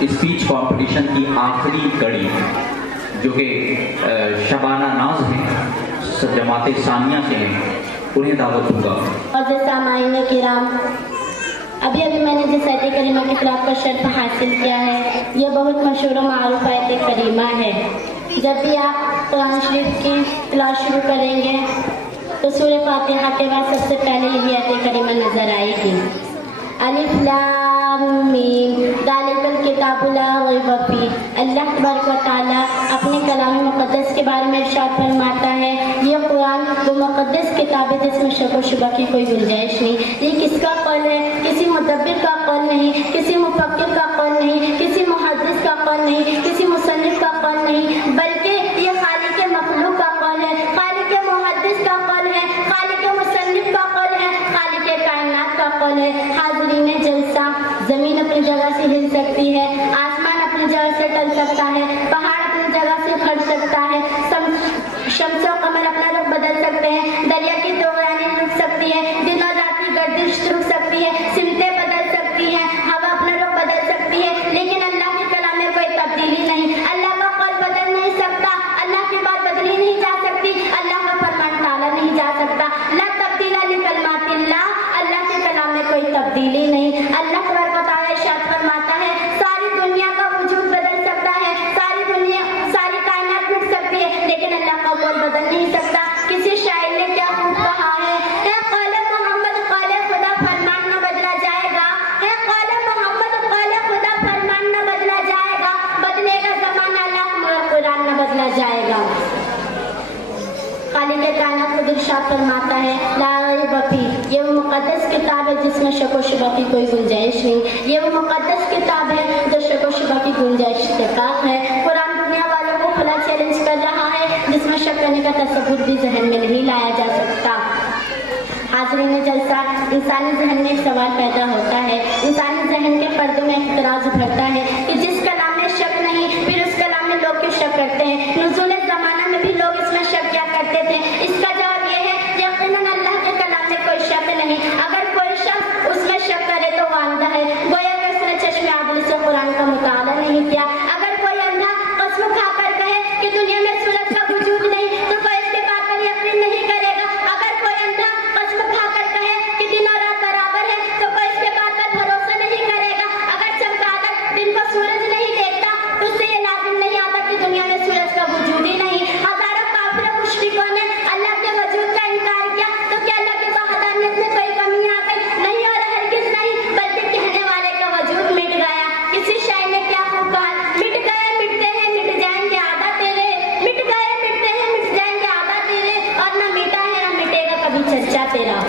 Speech competition کی آخری کڑی جو کہ شبانہ ناز ہیں جماعت ثانیہ سے ہیں، انہیں دعوت دوں گا۔ اور سامعین کرام، ابھی میں نے جس آیت کریمہ کی قراءت کا شرف حاصل کیا ہے یہ بہت مشہور و معروف آیت کریمہ ہے۔ جب بھی آپ قرآن شریف کی تلاوت شروع کریں گے تو سورہ فاتحہ کے بعد سب سے پہلے یہی آیت کریمہ نظر آئے گی۔ الف لام میم ذالک الکتاب لا ریب فیہ۔ اللہ تبارک و تعالیٰ اپنے کلام مقدس کے بارے میں ارشاد فرماتا ہے یہ قرآن وہ مقدس کتاب ہے جس میں شک و شبہ کی کوئی گنجائش نہیں۔ یہ کس کا قول ہے؟ کسی مدبر کا قول نہیں، کسی مفکر کا قول نہیں، کسی محدث کا قول نہیں، کسی مصنف کا قول نہیں، بلکہ یہ خالق مخلوق کا قول ہے، خالق محدث کا قول ہے، خالق مصنف کا قول ہے، خالق کائنات کا قول ہے۔ حاضرین جلسہ، زمین اپنی جگہ سے ہل سکتی ہے، آسمان اپنی جگہ سے ٹل سکتا ہے، پہاڑ اپنی جگہ سے کھڑ سکتا ہے، شمس و قمر اپنا رخ بدل سکتے ہیں، دریا کی دوغیانی رک سکتی ہے، دن اور رات کی گردش رک سکتی ہے، سمتیں بدل سکتی ہیں، ہوا اپنا رخ بدل سکتی ہے، لیکن اللہ کے کلام میں کوئی تبدیلی نہیں۔ اللہ کا قول بدل نہیں سکتا، اللہ کی بات بدلی نہیں جا سکتی، اللہ کا فرمان ٹالا نہیں جا سکتا۔ لا تبدیل لکلمات اللہ، اللہ کے کلام میں کوئی تبدیلی نہیں۔ اللہ تبارک و تعالیٰ ارشاد فرماتا ہے ساری دنیا کا وجود بدل سکتا ہے، ساری دنیا ساری کائنات مٹ سکتی ہے، لیکن اللہ کا قول بدل نہیں سکتا۔ کسی شاعر نے کیا خوب کہا ہے، قول محمد قول خدا فرمان نہ بدلا جائے گا، قول محمد قول خدا فرمان نہ بدلا جائے گا، بدلے گا زمانہ اللہ قرآن نہ بدلا جائے گا۔ خالق کائنات خود ارشاد فرماتا ہے لا ریب فیہ، یہ وہ مقدس کتاب ہے جس میں شک و شبہ کی کوئی گنجائش نہیں، یہ وہ مقدس کتاب ہے جو شک و شبہ کی گنجائش سے پاک ہے۔ قرآن دنیا والوں کو کھلا چیلنج کر رہا ہے جس میں شک کرنے کا تصور بھی ذہن میں نہیں لایا جا سکتا۔ حاضرین جلسہ، انسانی ذہن میں ایک سوال پیدا ہوتا ہے، انسانی ذہن کے پردے میں اعتراض ابھرتا ہے کہ جس کلام میں شک نہیں پھر اس کلام میں لوگ کیوں شک کرتے ہیں؟ نزول زمانہ میں بھی لوگ اس میں شک کیا کرتے تھے؟ اس کا جواب یہ ہے یقیناً اللہ کے کلام میں کوئی شک نہیں۔ اگر کوئی شخص اس میں شک کرے تو وہ اندھا ہے، گویا کہ اس نے چشم عدل سے قرآن کا مطالعہ نہیں کیا۔ اگر کوئی اندھا قسم کھا کر کہے کہ دنیا میں سورج کا وجود نہیں تو کوئی اس کے بات پر یقین نہیں کرے گا۔ اگر کوئی اندھا قسم کھا کر کہے کہ دن اور رات برابر ہے تو کوئی اس کے بات پر بھروسہ نہیں کرے گا۔ اگر چمگادڑ دن کو سورج نہیں دیکھتا تو اس سے یہ لازم نہیں آتا کہ دنیا میں سورج کا وجود ہی نہیں۔ ہزاروں کافر مشرکوں نے اللہ کے وجود کا انکار کیا تو کیا اللہ کی وحدانیت میں کوئی کمی آ گئی؟ نہیں، اور ہرگز نہیں، بلکہ کہنے والے کا وجود مٹ گیا۔ کسی شاعر نے کیا خوب کہا، مٹ گئے مٹتے ہیں مٹ جائیں گے آدھا تیرے، مٹ گئے مٹتے ہیں مٹ جائیں گے آدھا تیرے، اور نہ میٹا ہے نہ مٹے گا کبھی چرچا تیرا۔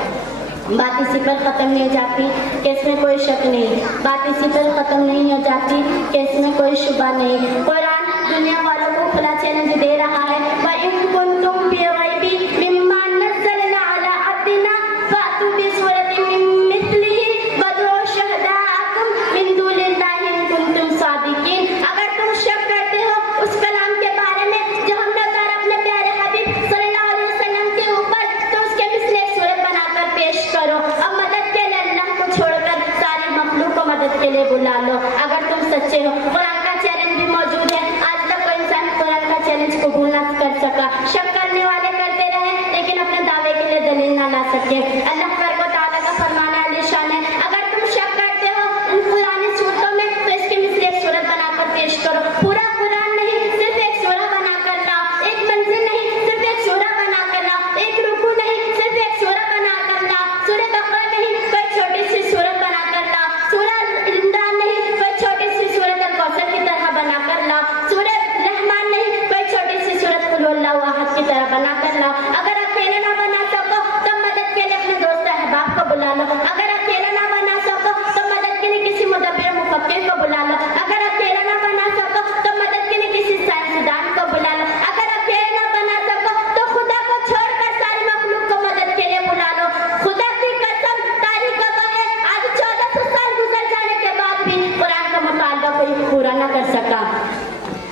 بات اسی پر ختم نہیں ہو جاتی کہ اس میں کوئی شک نہیں، بات اسی پر ختم نہیں ہو جاتی کہ اس میں کوئی شبہ نہیں۔ قرآن دنیا والوں کو کھلا چیلنج دے رہا ہے وَإِن كُنتُم فِي رَيْبٍ مِّمَّا نَزَّلْنَا عَلَىٰ عَبْدِنَا فَأْتُوا بِسُورَةٍ مِّن مِّثْلِهِ وَادْعُوا شُهَدَاءَكُم مِّن دُونِ اللَّهِ إِن كُنتُم صَادِقِينَ۔ اگر تم شک کرتے ہو اس کلام کے بارے میں جو ہم نے اتارا اپنے پیارے حبیب صلی اللہ علیہ وسلم کے اوپر تو اس کے مثل ایک سورت بنا کر پیش کرو، اور مدد کے لیے اللہ کو چھوڑ کر ساری مخلوق کو مدد کے لیے بلا لو اگر تم سچے ہو۔ قرآن کا چیلنج بھی موجود ہے، آج تک کوئی انسان قرآن کا چیلنج قبول نہ کر سکا۔ شک کرنے والے کرتے رہے لیکن اپنے دعوے کے لیے دلیل نہ لا سکے۔ اللہ تبارک و تعالیٰ کا فرمان عالی شان ہے اگر تم شک کرتے ہو ان قرآنی صورتوں میں تو اس کے مثل ایک صورت بنا کر پیش کرو۔ پورا قرآن نہیں، صرف ایک سورہ بنا کر لاؤ، ایک منزل نہیں، صرف ایک سورہ بنا کر لاؤ، ایک رکوع نہیں، صرف ایک سورہ بنا کر لاؤ، سورہ بقرہ نہیں، کوئی چھوٹی سی سورت بنا کر لاؤ، سورہ عمران نہیں، کوئی چھوٹی سی سورت الکوثر کی طرح بنا کر لاؤ، سورہ رحمان نہیں، کوئی چھوٹی سی سورت قل اللہ احد کی طرح بنا کر لاؤ۔ اگر اکیلے نہ بنا سکو تو مدد کے لیے اپنے دوست احباب کو بلا لو، اگر اکیلے نہ بنا سکو تو مدد کے لیے کسی مدبر مفکر کو بلا لو، اگر اکیلے نہ بنا سکو تو مدد کے لیے کسی سائنسدان کو بلا لو، اگر اکیلے نہ بنا سکو تو خدا کو چھوڑ کر ساری مخلوق کو مدد کے لیے بلا لو۔ خدا کی قسم تاریخ گواہ ہے آج 1400 سال گزر جانے کے بعد بھی قرآن کا مطالبہ کوئی پورا نہ کر سکا۔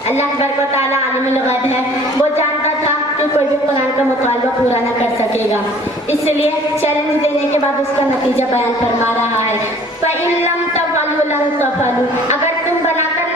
اللہ تبارک و تعالیٰ عالم الغیب ہے، وہ جانتا تھا کہ کوئی بھی قرآن کا مطالبہ پورا نہ کر سکے گا، اس لیے چیلنج دینے کے بعد اس کا نتیجہ بیان فرما رہا ہے فَإِن لَّمْ تَفْعَلُوا لَن تَفْعَلُوا، اگر تم بنا کر